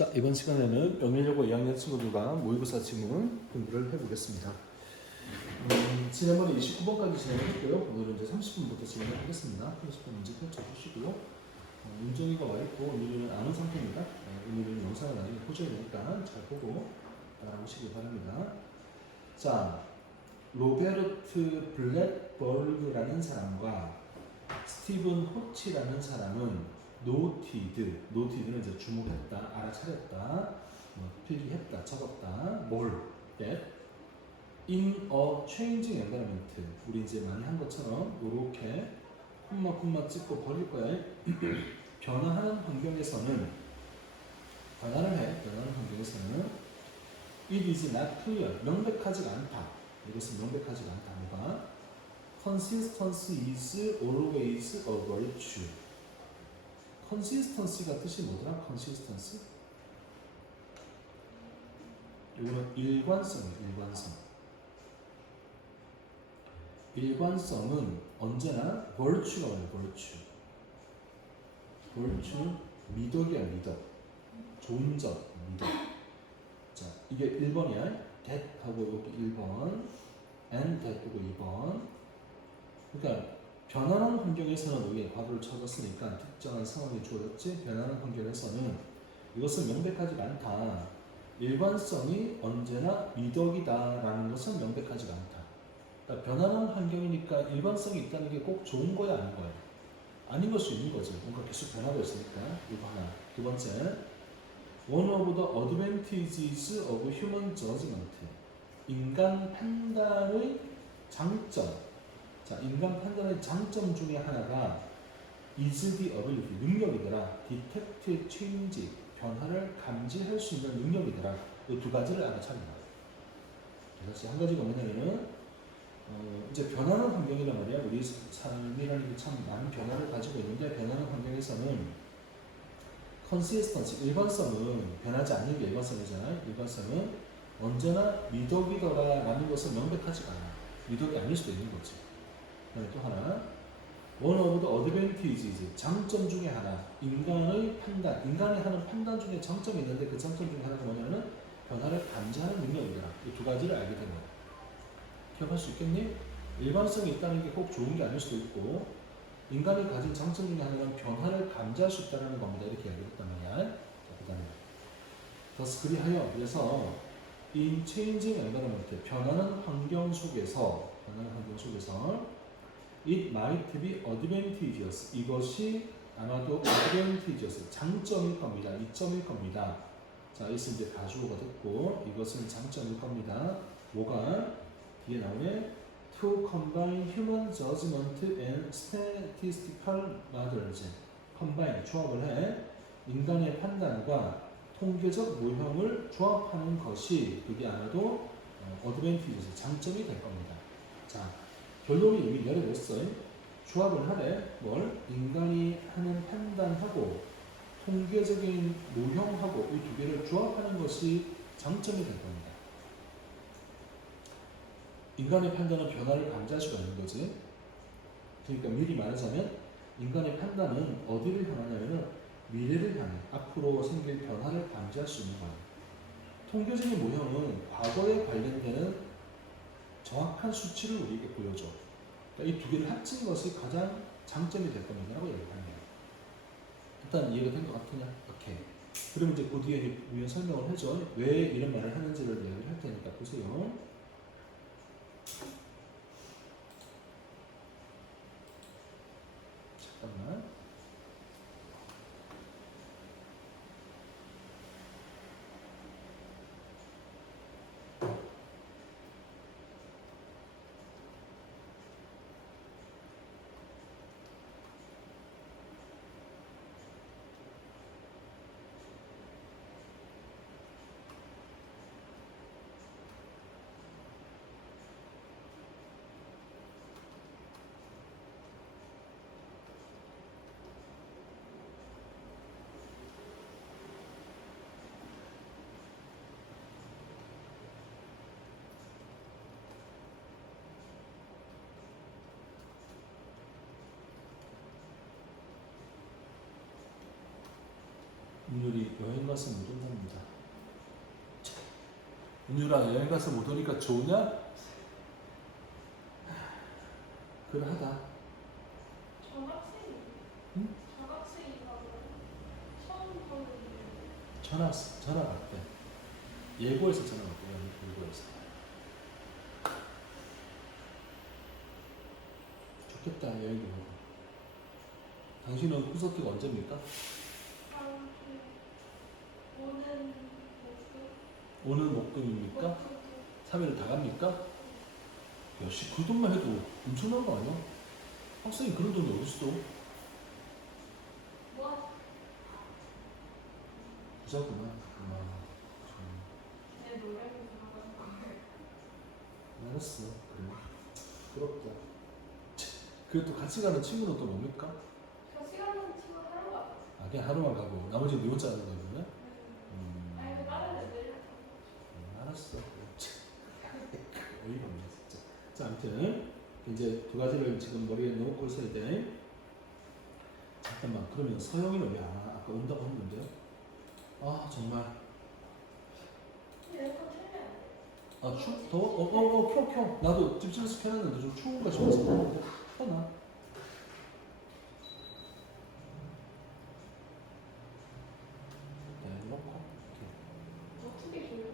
자, 이번 시간에는 영일여고 2학년 친구들과 모의고사 지문 공부를 해보겠습니다. 지난번에 29번까지 진행했고요. 오늘은 이제 30분부터 진행을 하겠습니다. 30분 문제 펼쳐주시고요. 윤정이가 와있고 오늘은 아는 상태입니다. 오늘은 영상을 나중에 보셔야 되니까 잘 보고 따라오시기 바랍니다. 자, 로베르트 블랙버그라는 사람과 스티븐 호치라는 사람은 노티드는 이제 주목했다, 알아차렸다, 필기했다, 적었다, 뭘, that, in a changing environment. 우리 이제 많이 한 것처럼 이렇게 콤마 찍고 버릴 거야. 변화하는 환경에서는 변화하는 환경에서는 it is not clear. 명백하지가 않다. 이것은 명백하지가 않다. 뭐가? Consistency is always a virtue. consistency가 뜻이 뭐더라? consistency? 이거는 일관성이에요. 일관성은 언제나 virtue가 와요. virtue 미덕이야. 미덕. 좋은 점, 미덕. 자, 이게 1번이야. that하고 여기 1번, and that하고 2번. 그러니까 변하는 환경에서는 우리가 과거를 찾았으니까 특정한 상황이 주어졌지. 변하는 환경에서는 이것은 명백하지가 않다. 일관성이 언제나 미덕이다라는 것은 명백하지가 않다. 그러니까 변하는 환경이니까 일관성이 있다는 게 꼭 좋은 거야, 아닌 거야? 아닌 걸 수 있는 거지. 뭔가 계속 변하고 있으니까. 이거 하나. 두 번째, one of the advantages of human judgment. 인간 판단의 장점. 자, 인간 판단의 장점 중에 하나가 is the ability, 능력이더라. detect change, 변화를 감지할 수 있는 능력이더라. 이 두 가지를 알아차린다. 그래서 한 가지가 뭐냐면은 이제 변하는 환경이란 말이야. 우리 삶이라는 게 참 많은 변화를 가지고 있는데 변하는 환경에서는 consistency, 일관성은 변하지 않는 게 일관성이잖아요. 일관성은 언제나 미덕이더라라는 것은 명백하지가 않아. 미덕이 아닐 수도 있는 거지. 또 하나, one of the advantages, 장점 중에 하나, 인간의 판단, 인간이 하는 판단 중에 장점이 있는데 그 장점 중에 하나가 뭐냐면은 변화를 감지하는 능력이더라. 이 두 가지를 알게 된 거야. 기억할 수 있겠니? 일관성이 있다는 게 꼭 좋은 게 아닐 수도 있고, 인간이 가진 장점 중에 하나는 변화를 감지할 수 있다는 겁니다. 이렇게 이야기했단 말이야. 자, 그 다음에 thus 그리하여, 그래서 in changing environment, 변하는 환경 속에서 it might be advantageous. 이것이 아마도 advantageous, 장점일 겁니다. 이점일 겁니다. 자, 이것은 이제 가주어가 됐고, 이것은 장점일 겁니다. 뭐가? 뒤에 나오네. To combine human judgment and statistical methods. combine, 조합을 해. 인간의 판단과 통계적 모형을 조합하는 것이 그게 아마도 advantageous, 장점이 될 겁니다. 자, 결론이 이미 내려졌어요. 조합을 하래. 뭘? 인간이 하는 판단하고 통계적인 모형하고 이 두 개를 조합하는 것이 장점이 될 겁니다. 인간의 판단은 변화를 감지할 수가 있는 거지. 그러니까 미리 말하자면 인간의 판단은 어디를 향하냐면 미래를 향해 앞으로 생길 변화를 감지할 수 있는 거예요. 통계적인 모형은 과거에 관련되는 정확한 수치를 우리에게 보여줘. 그러니까 이 두 개를 합친 것이 가장 장점이 될 겁니다라고 얘기하는 거예요. 일단 이해가 된 것 같으냐? 오케이. 그럼 이제 그 뒤에 우리가 설명을 해줘. 왜 이런 말을 하는지를 이야기를 할 테니까 보세요. 잠깐만. 은율이 여행 가서 못 온답니다. 은율아 여행 가서 못 오니까 좋으냐? 그러하다. 전학생. 응? 전학생인가 봐요. 처음 보는 일. 전화 갔대. 예고해서 전화 갔대요. 예고해서. 좋겠다 여행도 가고. 당신은 콘서트가 언제입니까? 다음 주 오는 목요일. 오늘 목금입니까? 3일 다 갑니까? 역시 그 돈만 해도 엄청난 거 아니야? 학생이 그런 돈이 어딨어? 뭐? 부자구나. 내 노래를 부르는 거예요. 알았어. 그래. 부럽다. 그래도 같이 가는 친구는 또 뭡니까? 저 시간 난 친구 하러 가. 아, 그냥 하루만 가고 나머지는 네 혼자 하는 거구나? 아니 그 다른 애들이랑 알았어. 어이가 없네 진짜. 자, 아무튼 이제 두 가지를 지금 머리에 넣고 있어야 돼. 잠깐만. 그러면 서영이는 왜 안 와? 아까 온다고 했는데. 아 정말. 에어컨 틀면 안 돼. 아 더워? 켜. 나도 집집에서 켜놨는데 좀 추운가 싶어서 켜놔. 네, 이렇게. 어떻게 줘요?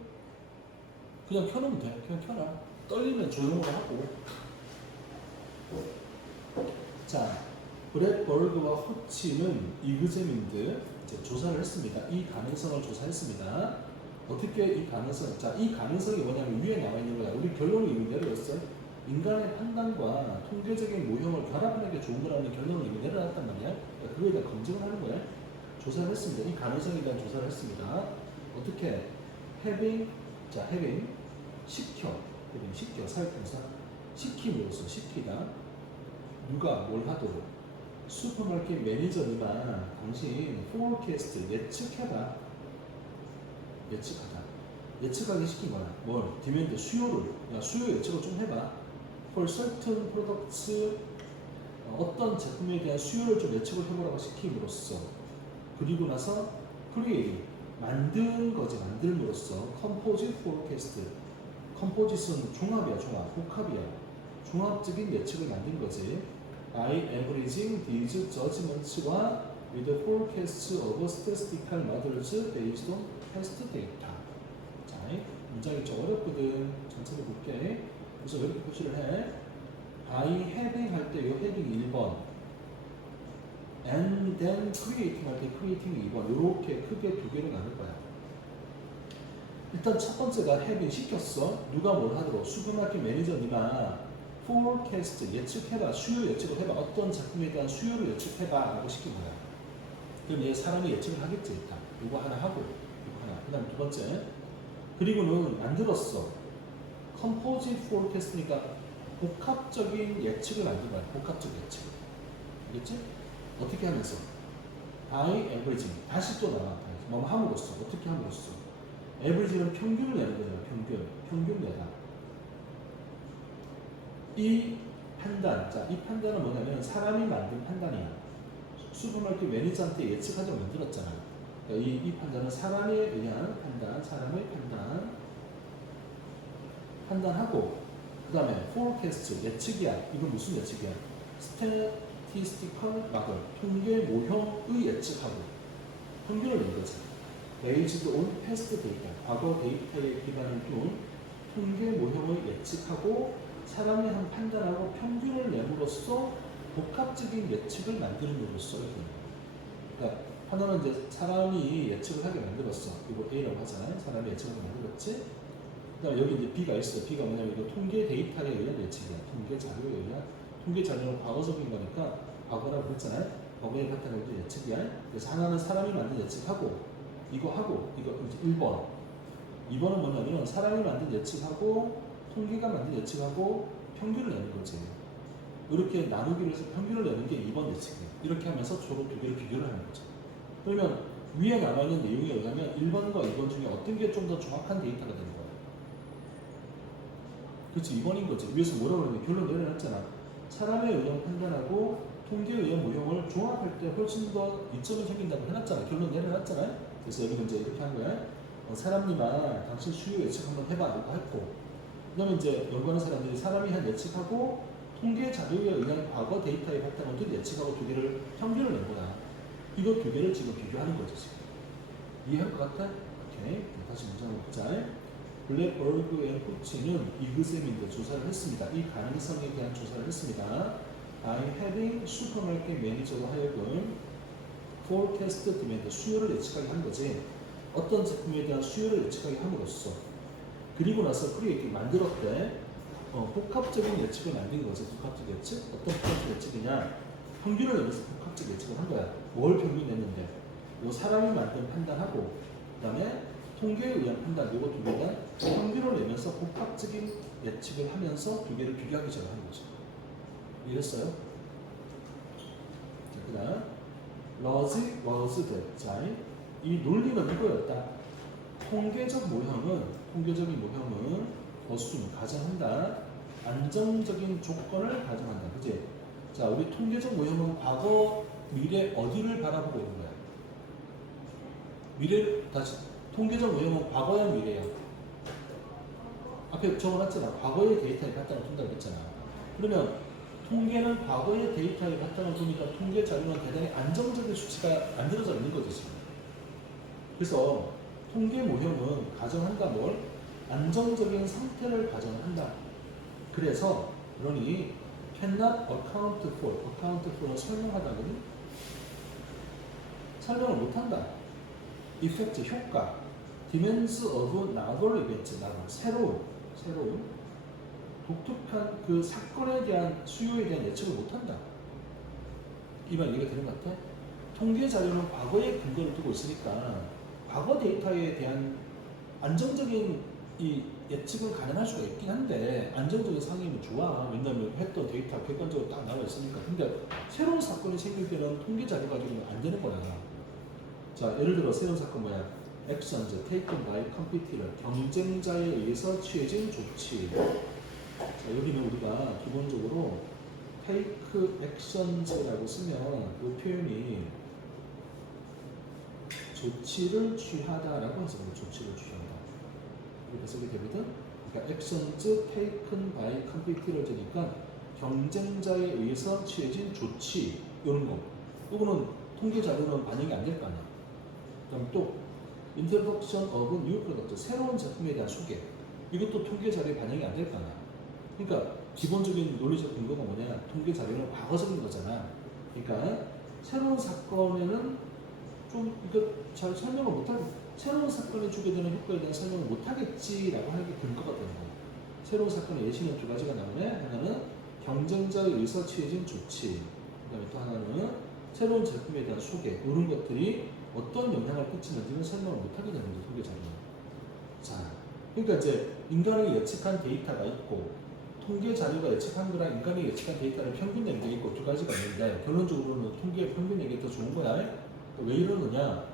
그냥 켜놓으면 돼. 그냥 켜놔. 떨리면 조용으로 하고. 자, 브렛버그와 호치는 이그제민드 조사를 했습니다. 이 가능성을 조사했습니다. 어떻게 이 가능성? 자, 이 가능성이 뭐냐면 위에 나와 있는 거야. 우리 결론을 이미 내려왔어요. 인간의 판단과 통계적인 모형을 결합하는 게 좋은 거라는 결론을 이미 내려놨단 말이야. 그러니까 그거에 대한 검증을 하는 거야. 조사를 했습니다. 이 가능성에 대한 조사를 했습니다. 어떻게? having 시켜 사회동사 시킴으로써 시키다. 누가 뭘 하도록 슈퍼마켓 매니저니까 당신 forecast 예측하다. 예측하게 시킨 거야. 뭘? 디맨드 수요를. 야, 수요 예측을 좀 해봐. For certain products 어떤 제품에 대한 수요를 좀 예측을 해보라고 시킴으로써 그리고 나서 create 만들므로써 composite forecast composite은 종합이야. 복합이야. 종합적인 예측을 만든 거지. By averaging these judgments와 with the forecasts of statistical models based on past data. 자, 문장이 좀 어렵거든. 천천히 볼게. 그래서 이렇게 표시를 해. By having 할 때 이 having 1번, and then creating 할 때 creating 2번. 이렇게 크게 두 개로 나눌 거야. 일단 첫 번째가 having 시켰어. 누가 뭘 하도록? 슈퍼마켓 매니저니가 forecast 예측해봐. 수요 예측을 해봐. 어떤 제품에 대한 수요를 예측해봐 라고 시킨 거야. 그럼 얘 사람이 예측을 하겠지. 일단 이거 하나 하고 이거 하나. 그 다음 두 번째 그리고는 만들었어. composite forecast니까 복합적인 예측을 만든 거야. 복합적 예측. 알겠지? 어떻게 하면서? by averaging. 다시 또 나와. 뭐 함으로써. 어떻게 함으로써? average는 평균을 내는 거잖아. 평균 내다. 이 판단, 자, 이 판단은 뭐냐면 사람이 만든 판단이야. 슈퍼마켓 매니저한테 예측하자고 만들었잖아. 그러니까 이 판단은 사람에 의한 판단, 사람의 판단하고, 그 다음에 forecast 예측이야. 이건 무슨 예측이야? statistical model 통계 모형의 예측하고 평균을 낸 거지. based on past data 과거 데이터에 기반을 둔 통계 모형을 예측하고 사람이 한 판단하고 평균을 내므로써 복합적인 예측을 만들므로써 이렇게. 그러니까 하나는 이제 사람이 예측을 하게 만들었어. 이거 A라고 하잖아요. 사람이 예측을 만들었지. 그다음 여기 이제 B가 있어. B가 뭐냐면 이거 통계 데이터에 의한 예측이야. 통계 자료에 의한. 통계 자료는 과거적인 거니까 과거라고 했잖아요. 과거에 바탕을 둔 예측이야. 그래서 하나는 사람이 만든 예측하고 이거 이제 1번. 2번은 뭐냐면 사람이 만든 예측하고 통계가 만든 예측하고 평균을 내는 거지. 이렇게 나누기로 해서 평균을 내는 게 2번 예측이에요. 이렇게 하면서 서로 두 개를 비교를 하는 거죠. 그러면 위에 남아있는 내용에 의하면 1번과 2번 중에 어떤 게 좀 더 정확한 데이터가 되는 거야. 그렇지, 2번인 거지. 위에서 뭐라고 그러냐. 결론 내려놨잖아. 사람에 의한 판단하고 통계에 의한 모형을 종합할 때 훨씬 더 이점이 생긴다고 해놨잖아. 결론 내려놨잖아요. 그래서 여기는 이제 이렇게 한 거야. 사람님아, 당신 수요 예측 한번 해봐. 이거 했고, 그다음에 이제 연구하는 사람들이 사람이 한 예측하고 통계 자료에 의한 과거 데이터에 바탕을 둔 예측하고 두 개를 평균을 낸 거야. 이거 두 개를 지금 비교하는 거죠 지금. 이해할 것 같아? 오케이. 다시 문장 한번 보자. 블랙버그 앤 코치는 이그쌤인데 조사를 했습니다. 이 가능성에 대한 조사를 했습니다. by having 슈퍼마켓 매니저로 하여금 forecast demand, 수요를 예측하게 한 거지. 어떤 제품에 대한 수요를 예측하게 함으로써 그리고 나서 그게 이렇게 만들었대. 복합적인 예측을 만든 거지. 복합적 예측? 어떤 복합적 예측이냐? 평균을 내면서 복합적 예측을 한 거야. 뭘 평균 냈는데? 요 사람이 만든 판단하고 그다음에 통계에 의한 판단, 요거 두 개는 평균을 내면서 복합적인 예측을 하면서 두 개를 비교하기 전에 하는 거죠. 이해했어요? 자, 그 다음 logic was that. 자, 이 논리는 이거였다. 통계적인 모형은 어순, 가정한다. 안정적인 조건을 가정한다. 그지? 자, 우리 통계적 모형은 과거, 미래 어디를 바라보고 있는 거야? 미래, 다시. 통계적 모형은 과거야, 미래야? 앞에 적어놨잖아. 과거의 데이터에 바탕을 둔다고 했잖아. 그러면 통계는 과거의 데이터에 바탕을 두니까 통계 자료는 대단히 안정적인 수치가 만들어져 있는 거죠, 지금. 그래서 통계 모형은 가정한다 뭘? 안정적인 상태를 가정한다. 그래서 그러니 cannot account for는 설명하다는 설명을 못한다. effect, 효과, demands of novel events, 새로운 독특한 그 사건에 대한 수요에 대한 예측을 못한다. 이 말 이해가 되는 것 같아? 통계 자료는 과거의 근거를 두고 있으니까 과거 데이터에 대한 안정적인 이 예측은 가능할 수가 있긴 한데 안정적인 상황이면 좋아. 왜냐하면 했던 데이터 객관적으로 딱 나와 있으니까. 근데 새로운 사건이 생길 때는 통계 자료 가지고는 안 되는 거야. 자, 예를 들어 새로운 사건 뭐야? actions taken by competitor, 경쟁자에 의해서 취해진 조치. 자, 여기는 우리가 기본적으로 take actions라고 쓰면 그 표현이 조치를 취하다라고 해서 조치를 취한다. 이렇게 쓰게 되거든. 그러니까 actions taken by competitor니까 경쟁자에 의해서 취해진 조치 이런 거. 이거는 통계 자료는 반영이 안 될 거 아니야. 그다음 또 introduction of new product, 새로운 제품에 대한 소개. 이것도 통계 자료에 반영이 안 될 거 아니야. 그러니까 기본적인 논리적 근거가 뭐냐? 통계 자료는 과거적인 거잖아. 그러니까 새로운 사건에는 좀 이거 잘 설명을 못하고 새로운 사건에 주게 되는 효과에 대한 설명을 못하겠지라고 하는 게 근거가 되는 거야. 새로운 사건의 예시는 두 가지가 나오네. 하나는 경쟁자에 의해서 취해진 조치. 그다음에 또 하나는 새로운 제품에 대한 소개. 이런 것들이 어떤 영향을 끼치는지는 설명을 못하게 되는 거죠. 통계 자료는. 자, 그러니까 이제 인간이 예측한 데이터가 있고 통계 자료가 예측한 거랑 인간이 예측한 데이터를 평균 내는 게 있고 두 가지가 있는데 결론적으로는 통계의 평균 내는 게 더 좋은 거야. 왜 이러느냐?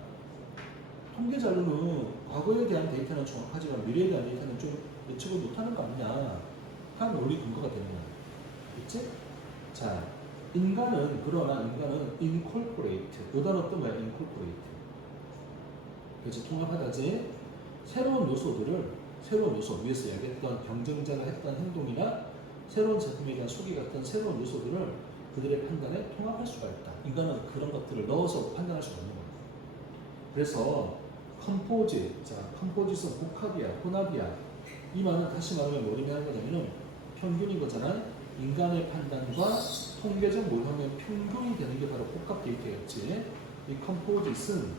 통계 자료는 과거에 대한 데이터는 정확하지만 미래에 대한 데이터는 좀 예측을 못하는 거 아니냐? 한 논리 근거가 되는 거야. 그치? 자, 그러나 인간은 incorporate. 이 단어 또 뭐야? incorporate. 그래서 통합하다지. 새로운 요소, 위에서 이야기했던 경쟁자가 했던 행동이나 새로운 제품에 대한 소개 같은 새로운 요소들을 그들의 판단에 통합할 수가 있다. 인간은 그런 것들을 넣어서 판단할 수가 있는 거예요. 그래서 컴포짓은 복합이야, 혼합이야. 이 말은 다시 말하면 뭘 의미하는 거냐면은 평균인 거잖아. 인간의 판단과 통계적 모형의 평균이 되는 게 바로 복합 데이터였지. 이 컴포짓은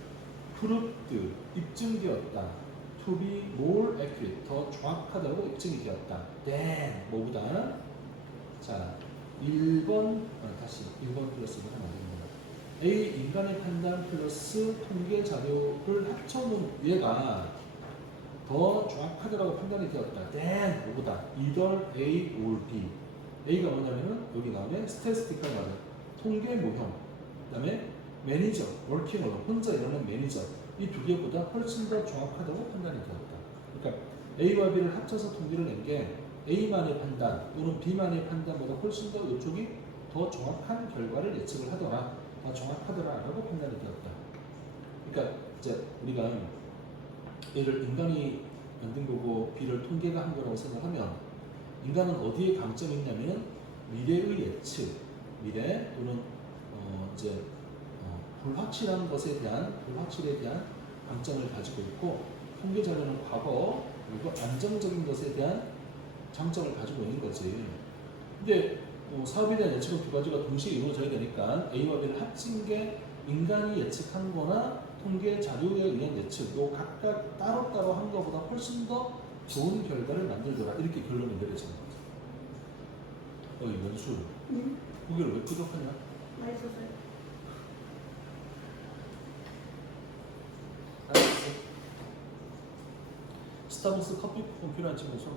proved, 입증되었다. to be more accurate, 더 정확하다고 입증이 되었다. then, 뭐보다? 자, 1번 플러스 1번 하면 되는 A, 인간의 판단 플러스 통계 자료를 합쳐놓은 얘가 더 정확하다고 판단이 되었다. then, 뭐보다? either A or B. A가 뭐냐면은 여기 나오네. statistical 말은 통계 모형. 그 다음에 매니저, working alone, 혼자 일하는 매니저. 이 두 개보다 훨씬 더 정확하다고 판단이 되었다. 그러니까 A와 B를 합쳐서 통계를 낸 게 A만의 판단 또는 B만의 판단보다 훨씬 더 이쪽이 더 정확한 결과를 예측을 하더라. 더 정확하더라라고 판단이 되었다. 그러니까 이제 우리가 얘를 인간이 만든 거고 B를 통계가 한 거라고 생각하면 인간은 어디에 강점이 있냐면 미래의 예측, 미래 또는 이제 불확실한 것에 대한 불확실에 대한 강점을 가지고 있고 통계 자료는 과거 그리고 안정적인 것에 대한 장점을 가지고 있는 거지. 근데 사업에 대한 예측은 두 가지가 동시에 이루어져야 되니까 A와 B를 합친 게 인간이 예측한 거나 통계 자료에 의한 예측, 요 각각 따로따로 한 것보다 훨씬 더 좋은 결과를 만들더라. 이렇게 결론이 내려지는 거죠. 연수. 고개를 왜 끄덕하냐? 맛있었어요. 알았어. 스타벅스 커피 쿠폰 필요한 친구 손.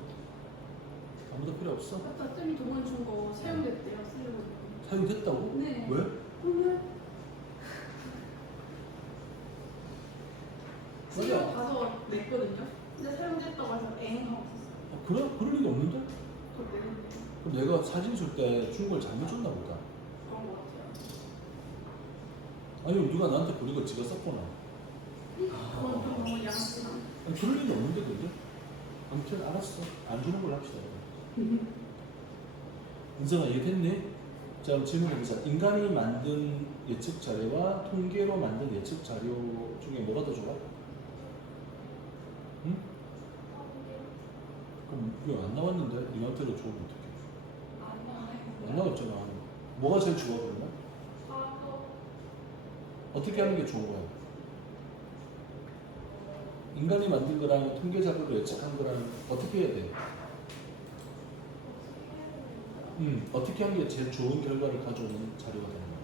아무도 필요 없어? 아까 쌤이 동원 준거 사용됐대요. 쓰려고. 사용됐다고? 네. 왜? 오늘 쓰려고 맞아. 가서 냈거든요. 근데 사용됐다고 해서 엥 하고 있었어요. 그래? 그럴 리가 없는데? 그걸 내는데 그럼 내가 사진 줄 때 준 걸 잘못 줬나 보다. 그런 거 같아요. 아니면 누가 나한테 그리고 지가 썼구나. 그건 좀 너무 양심상. 아니, 그럴 리가 없는데 그죠? 아무튼 알았어. 안 주는 걸로 합시다. 인성아 이해됐니? 자 그럼 질문해보자. 인간이 만든 예측 자료와 통계로 만든 예측 자료 중에 뭐가 더 좋아? 응? 그럼 이거 안 나왔는데 니한테도 좋으면 어떡해? 안 나와요. 안 나왔잖아. 뭐가 제일 좋아 그러면? 과거 어떻게 하는 게 좋은 거야? 인간이 만든 거랑 통계 자료로 예측한 거랑 어떻게 해야 돼? 어떻게 하는 게 제일 좋은 결과를 가져오는 자료가 되는 거야?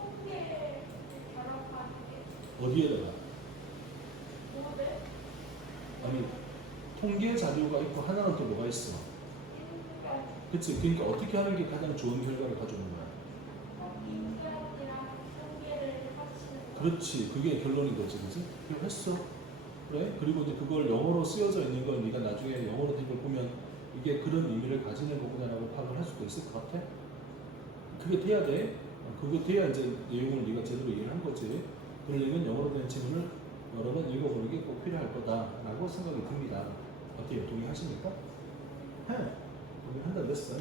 통계 결합하는 게 어디에다가? 모델 아니 통계 자료가 있고 하나는 또 뭐가 있어? 인간 그치? 그러니까 어떻게 하는 게 가장 좋은 결과를 가져오는 거야? 인간이랑 통계를 합치는 거. 그렇지. 그게 결론인 거지, 그치? 그걸 했어. 그래? 그리고 이제 그걸 영어로 쓰여져 있는 건 네가 나중에 영어로 된 걸 보면 이게 그런 의미를 가지는 거구나라고 파악을 할 수도 있을 것 같아. 그게 돼야 돼. 그게 돼야 이제 내용을 네가 제대로 이해를 한 거지. 그러려면 영어로 된 지문을 여러 번 읽어보는 게 꼭 필요할 거다라고 생각이 듭니다. 어때요? 동의하십니까? 해. 동의한다 그랬어요.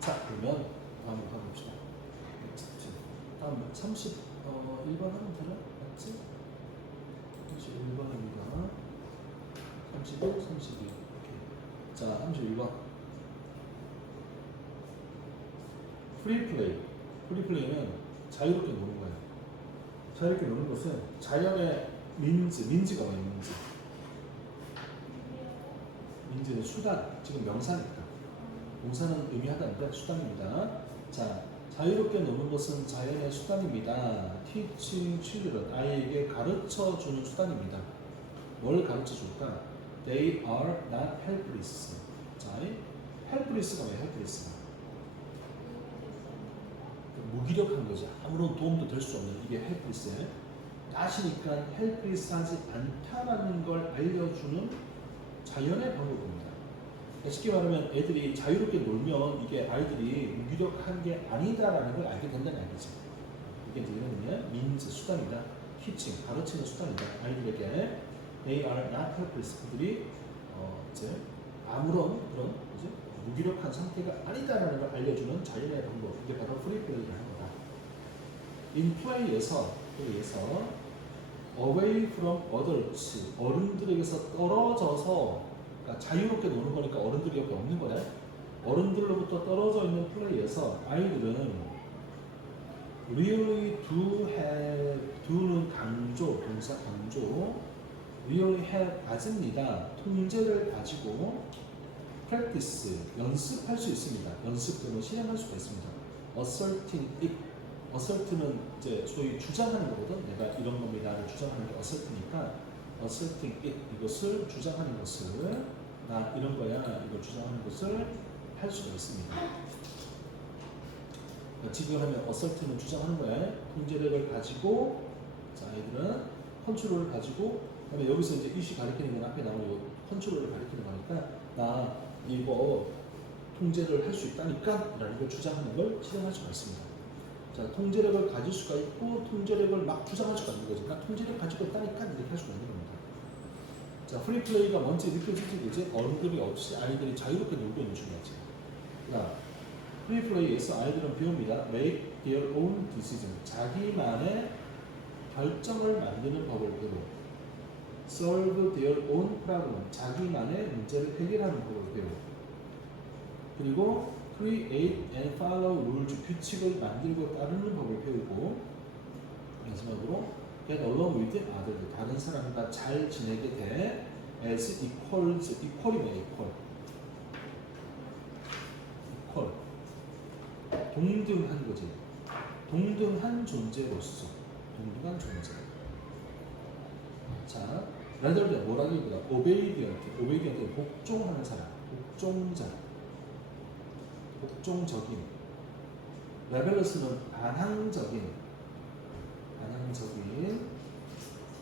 자, 그러면 다음으로 가봅시다. 다음 31번 하면 되나? 맞지? 31번입니다. 31, 32. 오케이. 자, 31번. 프리플레이. 프리플레이는 자유롭게 노는 거예요. 자유롭게 노는 것은 자연의 민지가 뭐예요? 민지는 수단, 지금 명사니까. 동사는 의미하다는데 수단입니다. 자, 자유롭게 노는 것은 자연의 수단입니다. Teaching children, 아이에게 가르쳐주는 수단입니다. 뭘 가르쳐줄까? They are not helpless. 자, helpless가 뭐예요? helpless가 무기력한 거지. 아무런 도움도 될 수 없는 이게 helpless예요. 따시니까 helpless하지 않다라는 걸 알려주는 자연의 방법입니다. 쉽게 말하면 애들이 자유롭게 놀면 이게 아이들이 무기력한 게 아니다라는 걸 알게 된다는 얘기죠. 이게 이제 이런 민즈 수단이다. teaching 가르치는 수단이다. 아이들에게 they are not helpless. 그들이 이제 아무런 그런 이제 무기력한 상태가 아니다라는 걸 알려주는 자연의 방법. 이게 바로 프리플레이를 하는 거다. in play에서 away from others 어른들에게서 떨어져서 그러니까 자유롭게 노는 거니까 어른들이 옆에 없는 거야. 어른들로부터 떨어져 있는 플레이에서 아이들은 really do have do는 강조, 동사 강조 really have 가집니다. 통제를 가지고 practice 연습할 수 있습니다. 연습 또는 실행할 수가 있습니다. asserting it assert는 이제 소위 주장하는 거거든. 내가 이런 겁니다를 주장하는 게 assert니까 asserting it 이것을 주장하는 것을 나 이런 거야 이걸 주장하는 것을 할 수가 있습니다. 지금 하면 assert는 주장하는 거야. 통제력을 가지고 자 아이들은 컨트롤을 가지고 그다음에 여기서 이제 이시 가리키는 건 앞에 나오는 컨트롤을 가리키는 거니까 나 이거 통제를 할 수 있다니까 라는 걸 주장하는 걸 실행할 수가 있습니다. 자, 통제력을 가질 수가 있고 통제력을 막 주장할 수가 있는 거지. 나 통제력 가지고 있다니까 이렇게 할 수가 있는 겁니다. 자, 프리플레이가 뭔지 느껴지지, 그지? 어른들이 없이 아이들이 자유롭게 놀고 있는 중이지. 자, 프리플레이에서 아이들은 배웁니다. Make their own decision. 자기만의 결정을 만드는 법을 배우고, Solve their own problem. 자기만의 문제를 해결하는 법을 배우고, 그리고 Create and follow rules. 규칙을 만들고 따르는 법을 배우고, 마지막으로 Get along with others. 다른 사람과 잘 지내게 돼. As equals. equal이네, equal. equal. 동등한 거지. 동등한 존재로서. 동등한 존재. 자, rather than 뭐라기보다 obedient. obedient 복종하는 사람. 복종자. 복종적인. rebellious는 반항적인. 반항적인.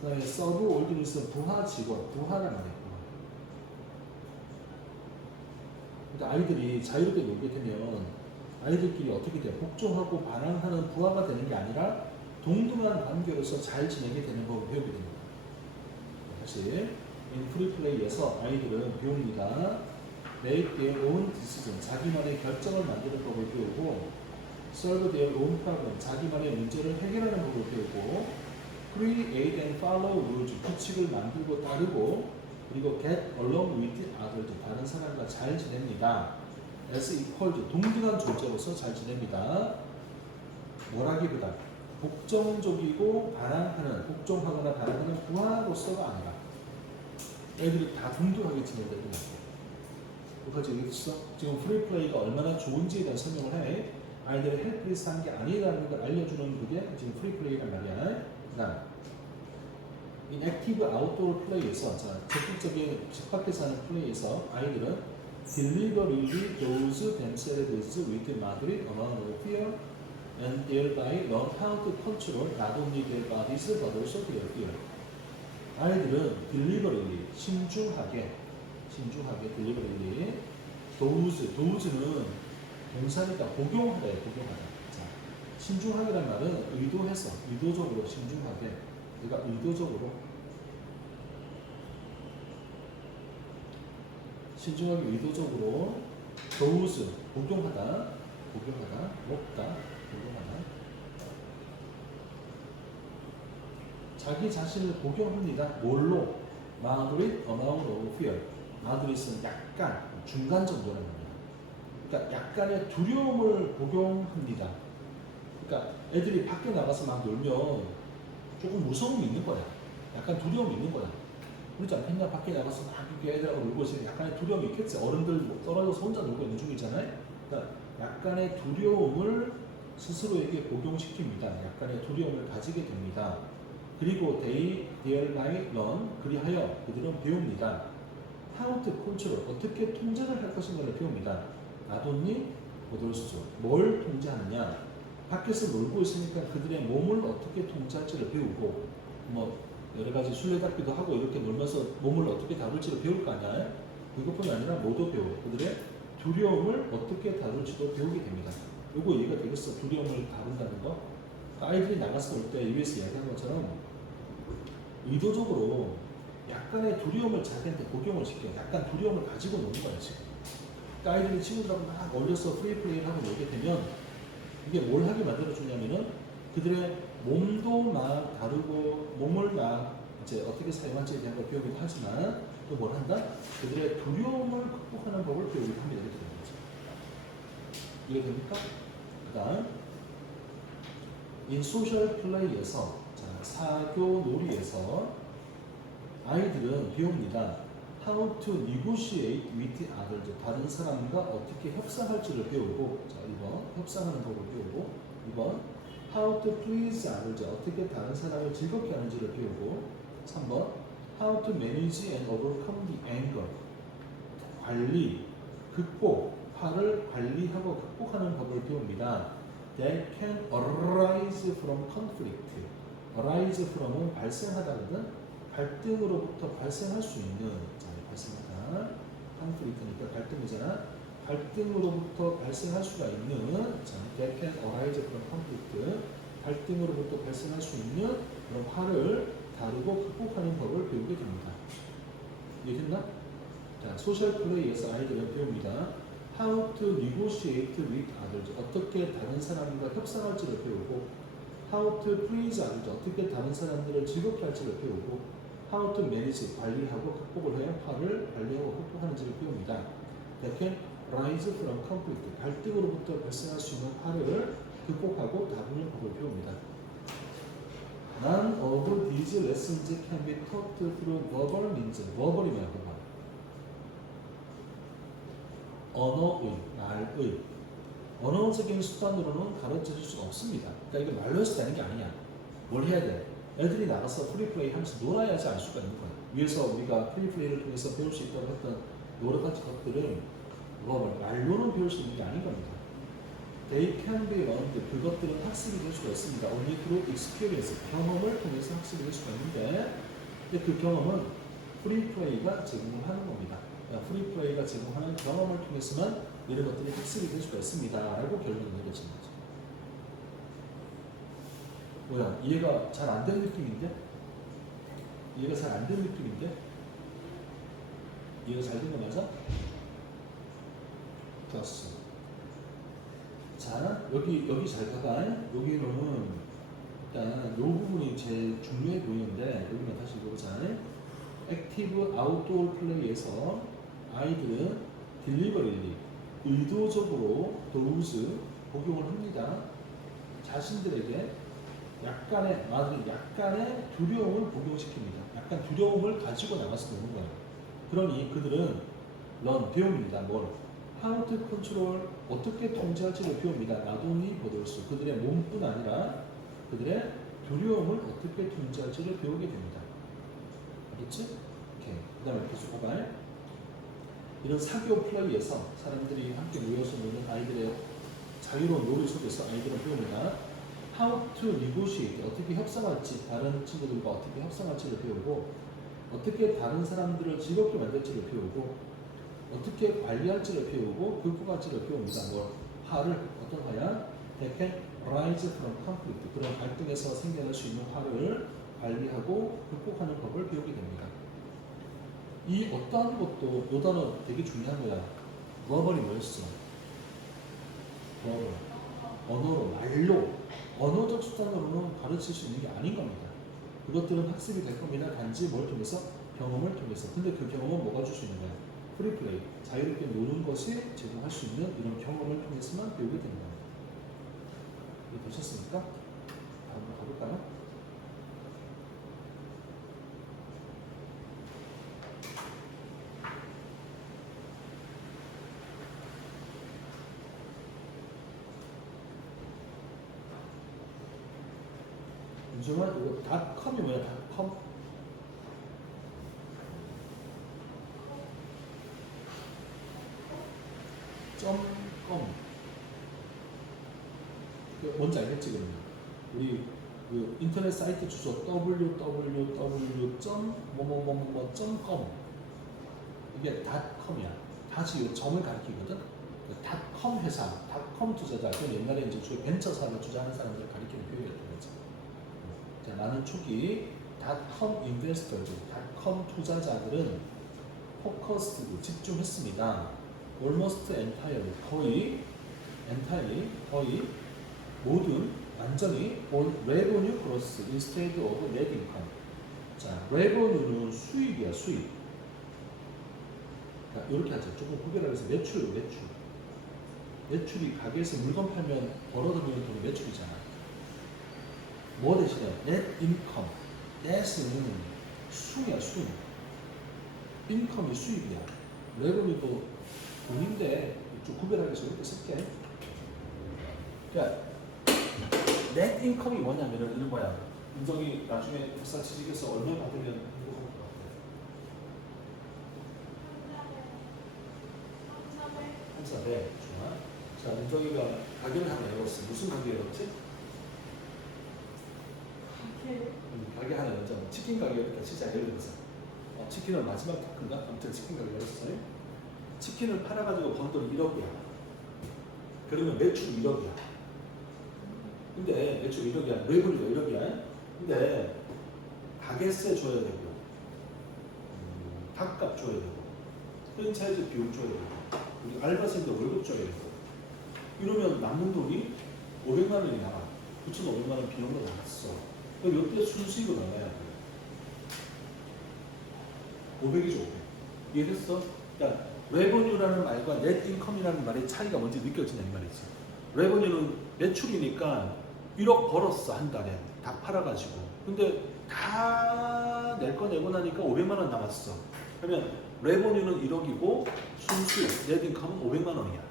그 다음에 서브 올드니스는 부하 직원. 부하란 말이에요. 그러니까 아이들이 자유롭게 놀게 되면 아이들끼리 어떻게 돼요? 복종하고 반항하는 부하가 되는 게 아니라 동등한 관계로서 잘 지내게 되는 법을 배우게 됩니다. 다시 인프리플레이에서 아이들은 배웁니다. Make their own decision. 자기만의 결정을 만드는 법을 배우고, Solve their own problem. 자기만의 문제를 해결하는 법을 배우고, Create and follow rules. 규칙을 만들고 따르고, 그리고 Get along with others. 다른 사람과 잘 지냅니다. As equals. 동등한 존재로서 잘 지냅니다. 뭐라기보다 복종적이고 반항하는, 복종하거나 반항하는 부하로서가 아니라 애들이 다 동등하게 지낸다 이런 거예요. 여기까지 얘기했어? 지금 프리플레이가 얼마나 좋은지에 대한 설명을 해. 아이들의 헬플리스한 게 아니라는 걸 알려주는 그게 지금 프리플레이란 말이야. 그 다음 인액티브 아웃도어 플레이에서, 자, 적극적인 집 밖에서 하는 플레이에서 아이들은 deliberately those themselves with moderate amount of fear and thereby learn how to control not only their bodies but also their fear. 아이들은 deliberately, 신중하게 deliberately, dose는 동사니까 복용하다예요, 복용하다. 자, 신중하게란 말은 의도해서, 의도적으로 신중하게, 그러니까 의도적으로 신중하게 의도적으로 dose, 복용하다, 먹다, 복용하다. 자기 자신을 복용합니다. 뭘로? Moderate amount of fear. Moderate는 약간, 중간 정도라는 겁니다. 그러니까 약간의 두려움을 복용합니다. 그러니까 애들이 밖에 나가서 막 놀면 조금 무서움이 있는 거야. 약간 두려움이 있는 거야. 그렇지 않겠냐? 밖에 나가서 막 이렇게 애들하고 놀고 있으면 약간의 두려움이 있겠지. 어른들 떨어져서 혼자 놀고 있는 중이잖아요. 그러니까 약간의 두려움을 스스로에게 복용시킵니다. 약간의 두려움을 가지게 됩니다. 그리고 they thereby learn. 그리하여 그들은 배웁니다. How to control. 어떻게 통제를 할 것인가를 배웁니다. 나돈니 보돌수죠. 뭘 통제하느냐? 밖에서 놀고 있으니까 그들의 몸을 어떻게 통제할지를 배우고, 뭐 여러 가지 술래잡기도 하고 이렇게 놀면서 몸을 어떻게 다룰지를 배울 거 아니야? 그것뿐이 아니라 뭐도 배우고 그들의 두려움을 어떻게 다룰지도 배우게 됩니다. 요거 이해가 되겠어? 두려움을 다룬다는 거. 아이들이 나가서 놀 때 위에서 이야기한 것처럼 의도적으로 약간의 두려움을 자기한테 복용을 시켜. 약간 두려움을 가지고 노는 거야 지금. 그러니까 아이들이 친구들하고 막 어울려서 프리플레이를 하고 놀게 되면 이게 뭘 하게 만들어주냐면은 그들의 몸도 막 다루고 몸을 막 이제 어떻게 사용할지에 대한 걸 배우기도 하지만 또 뭘 한다? 그들의 두려움을 극복하는 법을 배우기도 합니다. 이렇게 되는 거죠. 이해됩니까? 그 다음 in social play에서, 자, 사교 놀이에서 아이들은 배웁니다. How to negotiate with others. 다른 사람과 어떻게 협상할지를 배우고, 자, 1번 협상하는 법을 배우고, 2번 How to please others. 어떻게 다른 사람을 즐겁게 하는지를 배우고, 3번 How to manage and overcome the anger. 관리, 극복, 화를 관리하고 극복하는 법을 배웁니다. That can arise from conflict. arise from은 발생하다거든. 갈등으로부터 발생할 수 있는, 자, 발생하다. conflict니까 갈등이잖아. 갈등으로부터 발생할 수가 있는 자, that can arise from conflict 갈등으로부터 발생할 수 있는 그런 화를 다루고 극복하는 법을 배우게 됩니다. 이해됐나? 자, 소셜 플레이에서 아이들은 배웁니다. How to negotiate with others. 어떻게 다른 사람과 협상할지를 배우고 How to please others. 어떻게 다른 사람들을 즐겁게 할지를 배우고 How to manage. 관리하고 극복을 해야 화를 관리하고 극복하는지를 배웁니다. That can rise from conflict. 갈등으로부터 발생할 수 있는 화를 극복하고 다루는 법을 배웁니다. None of these lessons can be taught through verbal means. verbal이면 verbal. 언어의, 말의, 언어적인 수단으로는 가르쳐줄 수가 없습니다. 그러니까 이거 말로 해서 되는 게 아니야. 뭘 해야 돼? 애들이 나가서 프리플레이 하면서 놀아야지 알 수가 있는 거야. 위에서 우리가 프리플레이를 통해서 배울 수 있다고 했던 여러 가지 것들은 말로는 배울 수 있는 게 아닌 겁니다. They can be learned. 그것들은 학습이 될 수가 있습니다. Only through experience. 경험을 통해서 학습이 될 수가 있는데 근데 그 경험은 프리플레이가 제공을 하는 겁니다. 프리플레이가 제공하는 경험을 통해서만 이런 것들이 학습이 될 수가 있습니다. 라고 결론을 내려진 거죠. 뭐야? 이해가 잘 안 되는 느낌인데? 이해가 잘 안 되는 느낌인데? 이해가 잘 된 거 맞아? 좋았어. 자, 여기 잘 봐봐. 여기는 일단 이 부분이 제일 중요해 보이는데 여기는 다시 보자. 액티브 아웃도어 플레이에서 아이들은 딜리버리리 의도적으로 도우즈 복용을 합니다. 자신들에게 약간의 두려움을 복용시킵니다. 약간 두려움을 가지고 나가서 노는 거예요. 그러니 그들은 배웁니다. 뭘? How to control, 어떻게 통제할지를 배웁니다. Not only but also, 그들의 몸뿐 아니라 그들의 두려움을 어떻게 통제할지를 배우게 됩니다. 알겠지? 오케이. 그 다음에 계속 봐봐. 이런 사교 플레이에서 사람들이 함께 모여서 노는 아이들의 자유로운 놀이 속에서 아이들은 배웁니다. How to negotiate, 어떻게 협상할지, 다른 친구들과 어떻게 협상할지를 배우고 어떻게 다른 사람들을 즐겁게 만들지를 배우고 어떻게 관리할지를 배우고 극복할지를 배웁니다. 화를 어떤 화야? That can rise from conflict. 그런 갈등에서 생겨날 수 있는 화를 관리하고 극복하는 법을 배우게 됩니다. 이 어떠한 것도 이 단어 되게 중요한 거야. verbal이 뭐였어? verbal. 언어로, 말로, 언어적 수단으로는 가르칠 수 있는 게 아닌 겁니다. 그것들은 학습이 될 겁니다. 단지 뭘 통해서? 경험을 통해서. 근데 그 경험은 뭐가 줄 수 있는 거야? 프리플레이, 자유롭게 노는 것이 제공할 수 있는 이런 경험을 통해서만 배우게 됩니다. 이해되셨습니까? 다음으로 가볼까요? 윤정아, 이거 닷컴이 뭐야? 닷컴? .com. 뭔지 알겠지 그러면? 우리 그 인터넷 사이트 주소 www.com 이게 닷컴이야. 다시 이 점을 가리키거든. 닷컴 회사, 닷컴 투자자. 그 옛날에 이제 주로 벤처 사업에 투자하는 사람들 가리키는 표현이었던 거지. 자, 나는 초기 닷컴 인베스터들, 닷컴 투자자들은 포커스드 집중했습니다. almost entirely 거의 모든 완전히 on revenue growth instead of net income. 자, revenue는 수익이야, 수익. 자, 이렇게 하자. 조금 구별하기 위해서 매출이 가게에서 물건 팔면 벌어들이는 돈이 매출이잖아. 뭐 대신에 net income. net은 수야, 수. income이 수입이야. revenue도 돈인데 좀 구별하기 위해서 이렇게 쓸게. 그러니까 net income이 뭐냐면은 이런 거야. 인덕이 나중에 회사 취직해서 얼마 받으면 행복할 것 같아? 3,400. 좋아. 자, 인덕이가 가게를 하나 열었어. 무슨 가게 열었지? 가게 하나 열자. 치킨 가게 이렇게 치자. 예를 들어서 치킨은 마지막 토크인가? 아무튼 치킨 가게 열었어요. 치킨을 팔아가지고 번 돈이 1억이야. 그러면 매출 1억이야. 근데 매출 1억이야. 레버리가 1억이야. 근데 가게세 줘야 되고, 닭값 줘야 되고, 프랜차이즈 비용 줘야 되고, 우리 알바생들 월급 줘야 되고, 이러면 남는 돈이 500만 원이 나와. 9,500만 원 비용으로 나왔어. 그럼 이때 순수익으로 나와야 돼. 500이죠. 500. 이해됐어? 그러니까 레버뉴라는 말과 넷 인컴이라는 말의 차이가 뭔지 느껴지냐 이 말이지. 레버뉴는 매출이니까 1억 벌었어 한 달에 다 팔아가지고. 근데 다 낼 거 내고 나니까 500만 원 남았어. 그러면 레버뉴는 1억이고 순수익 넷 인컴은 500만 원이야.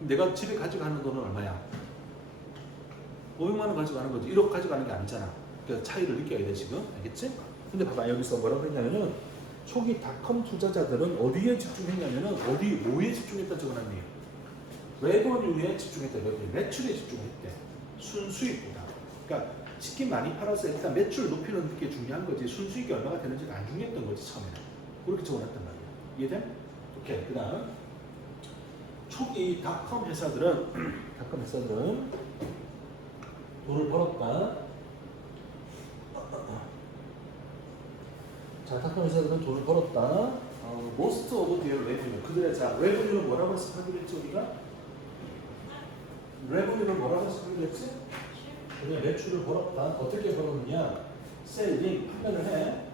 내가 집에 가져가는 돈은 얼마야? 500만 원 가져가는 거지. 1억 가져가는 게 아니잖아. 그러니까 차이를 느껴야 돼 지금. 알겠지? 근데 봐봐 여기서 뭐라고 했냐면은 초기 닷컴 투자자들은 어디에 집중했냐면은 뭐에 집중했다 적어놨니? 레버뉴에 집중했다. 매출에 집중했대. 순수익보다. 그러니까 치킨 많이 팔아서 일단 매출 높이는 게 중요한 거지 순수익이 얼마가 되는지가 안 중요했던 거지 처음에는. 그렇게 적어놨단 말이야. 이해돼? 오케이. 그다음 초기 닷컴 회사들은 돈을 벌었다. 자, 닷컴 회사들은 돈을 벌었다. most of their revenue. 그들의 자, revenue는 뭐라고 해서 하기로 했지 우리가? revenue는 뭐라고 해서 하기로 했지? 그냥 매출을 벌었다. 어떻게 벌었느냐? selling, 판매를 해.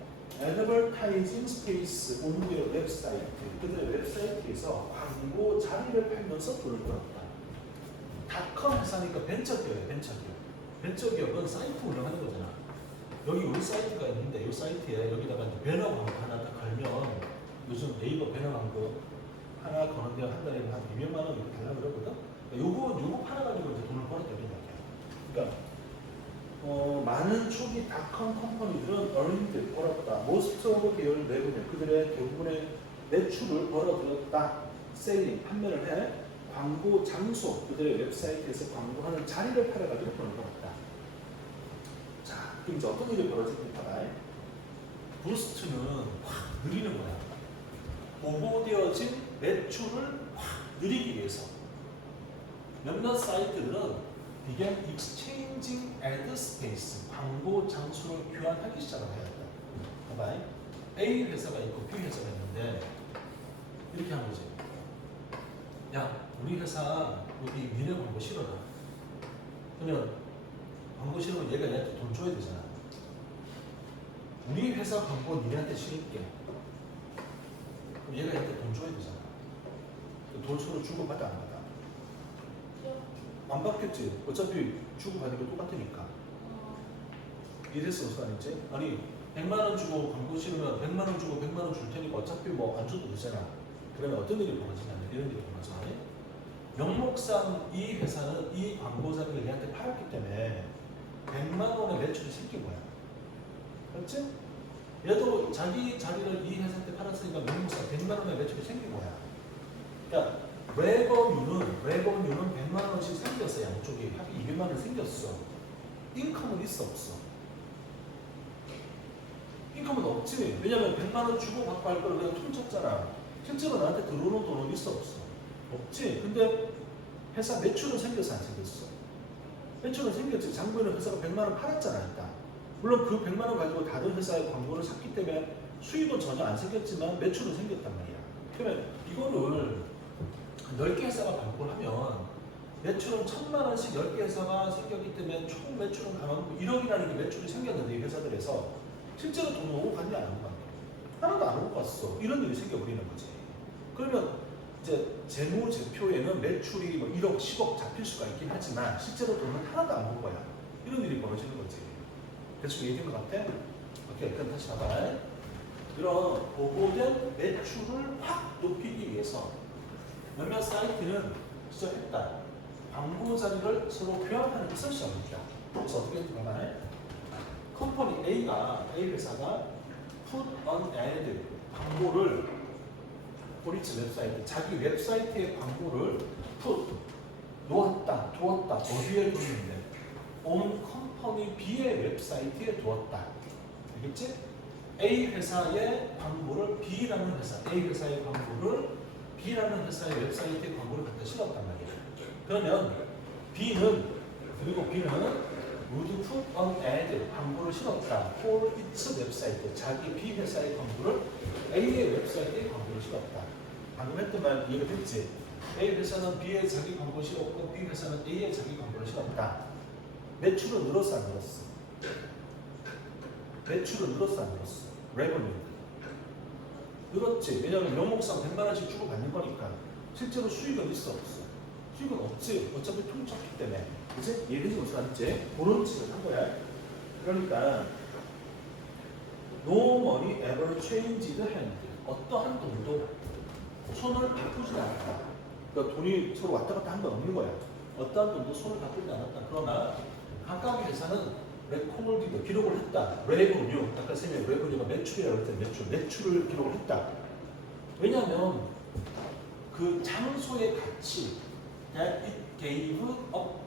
advertising space on their website. 그들의 웹사이트에서 광고 자리를 팔면서 돈을 벌었다. 닷컴 회사니까 벤처기업이에요. 벤처기업은 사이트 운영하는 거잖아. 여기 우리 사이트가 있는데 이 사이트에 여기다가 이제 배너 광고 하나 딱 걸면 요즘 네이버 배너 광고 하나 거는데 한 달에 한 200만 원 이렇게 달라고 그러거든. 요거 팔아가지고 이제 돈을 벌었다 이런 이야기야. 그러니까 많은 초기 닷컴 컴퍼니들은 earned 벌었다. most of their revenue 그들의 대부분의 매출을 벌어들였다. selling 판매를 해. 광고 장소 그들의 웹사이트에서 광고하는 자리를 팔아가지고 돈을 벌었다. 자, 그럼 이제 어떤 일이 벌어집니까? 부스트는 확 늘리는 거야. 보고되어진 매출을 확 늘리기 위해서 몇몇 사이트들은 began exchanging ad space 광고 장소를 교환하기 시작을 해야 된다. 봐봐. A 회사가 있고 B 회사가 있는데 이렇게 하는 거지. 야, 우리 회사 여기 니네 광고 싫어라. 그러면 광고 싫으면 얘가 얘한테 돈 줘야 되잖아. 우리 회사 광고 니네한테 싫을게. 그럼 얘가 얘한테 돈 줘야 되잖아. 돈 서로 주고받아 안 받아? 안 받겠지. 어차피 주고받는 게 똑같으니까. 이랬어 무슨 말인지? 아니 100만 원 주고 광고 싫으면 100만 원 주고 100만 원 줄 테니까 어차피 뭐 안 줘도 되잖아. 그러면 어떤 일이 벌어지냐면 이런 일이 벌어져. 명목상 이 회사는 이 광고자를 얘한테 팔았기 때문에 100만 원의 매출이 생긴 거야. 그렇지? 얘도 자기 자리를 이 회사한테 팔았으니까 명목상 100만 원의 매출이 생긴 거야. 그러니까 레버뉴는 100만 원씩 생겼어. 양쪽이 합이 200만 원 생겼어. 인컴은 있어 없어? 인컴은 없지. 왜냐면 100만 원 주고 받고 할 걸 그냥 퉁쳤잖아. 실제로 나한테 들어오는 돈은 있어 없어? 없지. 근데 회사 매출은 생겼어 안 생겼어? 매출은 생겼지. 장부에는 회사가 100만 원 팔았잖아 일단. 물론 그 100만 원 가지고 다른 회사의 광고를 샀기 때문에 수익은 전혀 안 생겼지만 매출은 생겼단 말이야. 그러면 이거를 10개 회사가 광고를 하면 매출은 1000만 원씩 10개 회사가 생겼기 때문에 총 매출은 가만 1억이라는 게 매출이 생겼는데 이 회사들에서 실제로 돈 오고 갔냐 안 오고 갔냐? 하나도 안 오고 갔어. 이런 일이 생겨버리는 거지. 그러면 이제 재무제표에는 매출이 뭐 1억, 10억 잡힐 수가 있긴 하지만 실제로 돈은 하나도 안 본 거야. 이런 일이 벌어지는 거지. 대충 이해된 것 같아? 오케이, 그럼 다시 봐봐. 이런 보고된 매출을 확 높이기 위해서 몇몇 사이트는 시작했다. 광고 자리를 서로 교환하는 것을 시작합니다. 그래서 어떻게 했는지 봐봐. 컴퍼니 A 회사가 put on ad 광고를 보리츠 웹사이트 자기 웹사이트의 광고를 두었다 어디에 두는데 on 컴퍼니 B의 웹사이트에 두었다. 알겠지? A 회사의 광고를 B라는 회사 A 회사의 광고를 B라는 회사의 웹사이트에 광고를 갖다 실었단 말이에요. 그러면 B는 would put on ad 광고를 실었다. for its 웹사이트 자기 B 회사의 광고를 A의 웹사이트에 광고를 실었다. 방금 했던 말 이해가 됐지? A 회사는 B의 자기 광고를 실었고 B 회사는 A의 자기 광고를 실었다. 매출은 늘었어 안 늘었어? 매출은 늘었어 안 늘었어? revenue 늘었지. 왜냐하면 명목상 100만 원씩 주고 받는 거니까. 실제로 수익은 있어 없어? 수익은 없지. 어차피 통쳤기 때문에. 그치? 예를 무슨 말인지 그런 짓을 한 거야. 그러니까 no money ever changed hand. 어떠한 돈도 손을 바꾸지 않았다. 그러니까 돈이 서로 왔다 갔다 한 건 없는 거야. 어떠한 돈도 손을 바꾸지 않았다. 그러나 각각의 회사는 레코드 기록을 했다. 레버뉴, 아까 선생님이 레버뉴가 매출이라고 했잖아요. 매출을 기록을 했다. 왜냐하면 그 장소의 가치, that it gave up,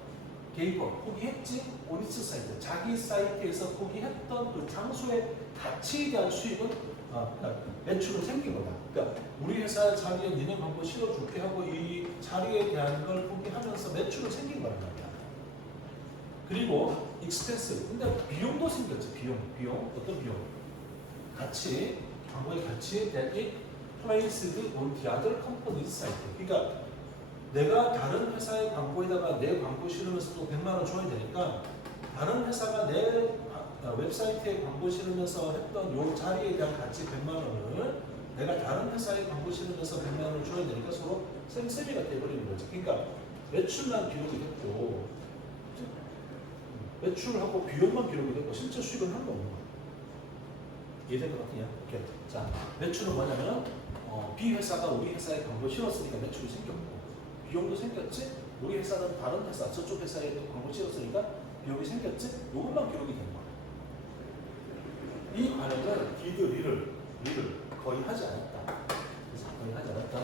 포기했지. 오니스 사이트, 자기 사이트에서 포기했던 그 장소의 가치에 대한 수익은 그러니까 매출은 생긴 거다. 그러니까 우리 회사 자리에 니네 광고 실어줄게 하고 이 자리에 대한 걸 포기하면서 매출은 생긴 거란 말이야. 그리고 expense, 근데 비용도 생겼지. 비용 어떤 비용? 가치, 광고의 가치 that it placed on the other company's site. 그러니까 내가 다른 회사의 광고에다가 내 광고 실으면서 또 100만 원 줘야 되니까 다른 회사가 내 웹사이트에 광고 실으면서 했던 요 자리에 대한 가치 100만 원을 내가 다른 회사에 광고 실으면서 100만 원을 줘야 되니까 서로 쌤쌤이가 돼버리는 거지. 그러니까 매출만 기록이 됐고 매출하고 비용만 기록이 됐고 실제 수익은 한 거 없는 거야. 이해될 것 같으냐? 오케이. 자, 매출은 뭐냐면 B 회사가 우리 회사에 광고 실었으니까 매출이 생겼고 비용도 생겼지. 우리 회사는 다른 회사 저쪽 회사에 또 광고 실었으니까 비용이 생겼지. 이것만 기록이 된 거야. 이 관행을 리를 거의 하지 않았다. 그래서 거의 하지 않았다.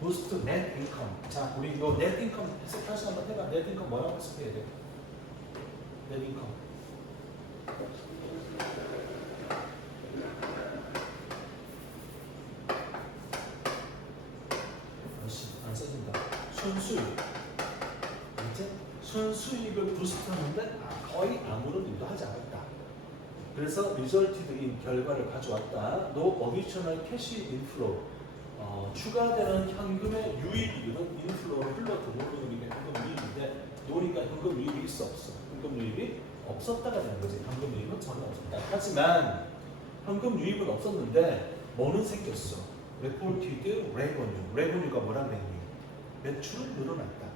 boost net income. 자, 우리 이거 net income 해석 다시 한번 해봐. net income 뭐라고 해석해야 돼? net income. 안 써진다. 순수익. 이제 순수익을 부스트하는데 거의 아무런 일도 하지 않았다. 그래서 resulted인 결과를 가져왔다. No additional cash inflow. 추가되는 현금의 유입이거든. 인플로로 흘러들어오는 게 현금 유입인데 노니까 현금 유입이 있어 없어? 현금 유입이 없었다가 되는 거지. 현금 유입은 전혀 없었다. 하지만 현금 유입은 없었는데 뭐는 생겼어? reported revenue. revenue가 뭐라 그랬니? 매출은 늘어났다.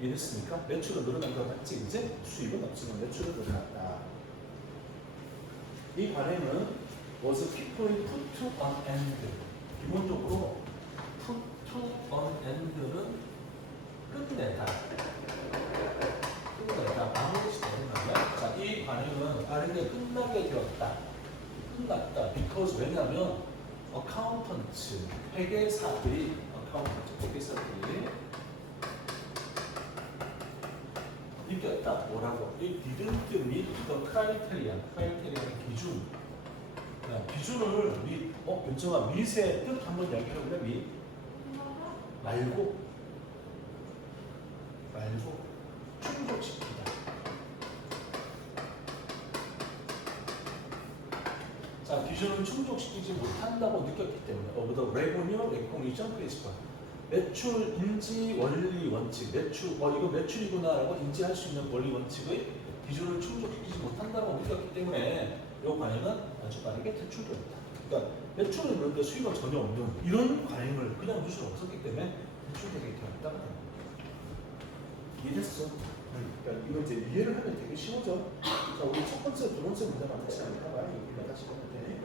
이해됐습니까? 매출은 늘어난 거 맞지? 이제 수입은 없지만 매출은 늘어났다. 이 관행은 was people put on end. 기본적으로 put on end는 끝내다. 마무리 되는 거야. 자, 이 관행은 관행이 끝나게 되었다. 끝났다. because 왜냐하면 accountants, 회계사들이 느꼈다. 뭐라고? 이 didn't meet the criterion. criterion 기준. 기준을 윤정아 미세 뜻 한번 이야기해볼래? 말고 충족시키다. 자, 기준을 충족시키지 못한다고 느꼈기 때문에 of the revenue recognition principle. 매출 인지 원리 원칙, 이거 매출이구나라고 인지할 수 있는 원리 원칙의 기준을 충족시키지 못한다고 느꼈기 때문에 이 관행은 아주 빠르게 퇴출되었다. 그러니까 매출은 그런데 수익은 전혀 없는 이런 관행을 그냥 둘 수 없었기 때문에 퇴출되게 되었다는 겁니다. 이해됐어? 그러니까 이거 이제 이해를 하면 되게 쉬워져. 자, 우리 첫 번째, 두 번째 문제만 같이 한번 해봐요. 여기 다시 보면 돼.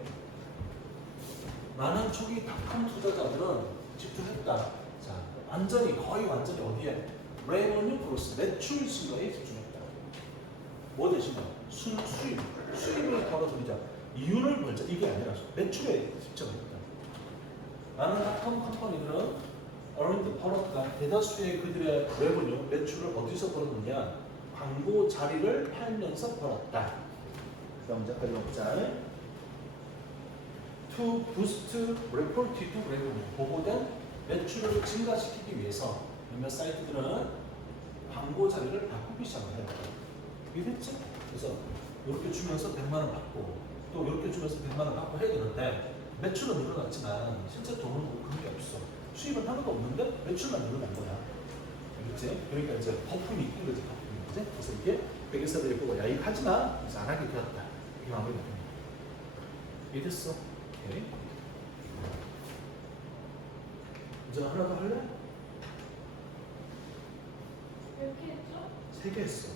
많은 초기 닷컴 투자자들은 집중했다. 자, 거의 완전히 어디에? revenue growth, 매출 증가에 집중했다. 뭐 대신에? 수익을 벌어들이자. 이윤을 벌자. 이게 아니라 매출에 집중했다. 많은 닷컴 컴퍼니들은 earned 벌었다. 대다수의 그들의 revenue, 매출을 어디서 벌었느냐? 광고 자리를 팔면서 벌었다. 그 다음 문제까지 먹자. To boost reported revenue, 보고된 매출을 증가시키기 위해서 몇몇 사이트들은 광고 자료를 바꾸기 시작을 해요. 이해됐지? 그래서 이렇게 주면서 100만 원 받고 또 이렇게 주면서 100만 원 받고 해야 되는데 매출은 늘어났지만 실제 돈은 그런 게 없어. 수입은 하나도 없는데 매출만 늘어난 거야. 알겠지? 그러니까 이제 거품이 있는 거지, 거품이. 그지? 그래서 이게 회계사들이 보고 야 이거 하지 마. 그래서 안 하게 되었다. 이게 마무리가 됩니다. 이해됐어? 오케이. 이제 하나 더 할래? 몇 개 했죠? 3개 했어.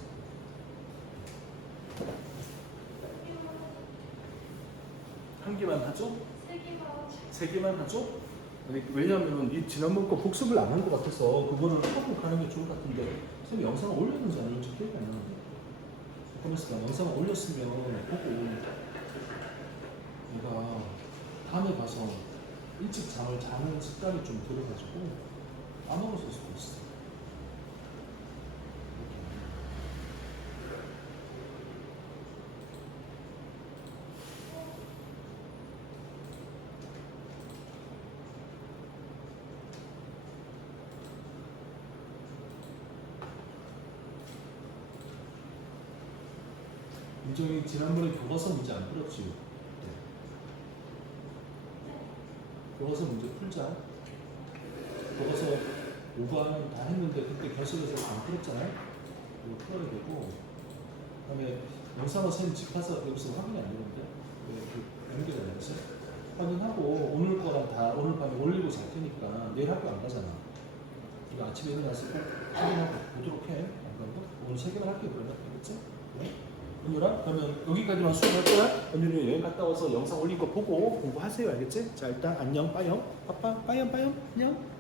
한 개만 하죠? 3개만 하죠? 왜냐하면 이 지난번 거 복습을 안 한 것 같아서 그거를 꼭 하는 게 좋을 것 같은데 선생님 영상을 올렸는지 안 올렸는지 기억이 안 나는데 그래서 영상을 올렸으면 보고 내가 다음에 가서 일찍 잠을 자는 습관이 좀 들어가지고 까먹었을 수도 있어. 민정이 지난번에 교과서 문제 안 풀었지? 교과서 문제 풀자. 교과서 5관 다 했는데 그때 결석에서 안 풀었잖아요? 이거 풀어야 되고 그다음에 영상은 선생님 집 가서 여기서 확인이 안 되는데 왜 이렇게 연결이 안 되지? 확인하고 오늘 거랑 다 오늘 밤에 올리고 잘 테니까 내일 학교 안 가잖아. 이거 아침에 일어나서 꼭 확인하고 보도록 해. 안 가고 오늘 3개만 할게 그러면 알겠지? 네? 은유라 그러면 여기까지만 수업할 거야? 은유는 여행 갔다 와서 영상 올린 거 보고 공부하세요. 알겠지? 자 일단 안녕 빠염 빠빠 빠염 빠염 안녕.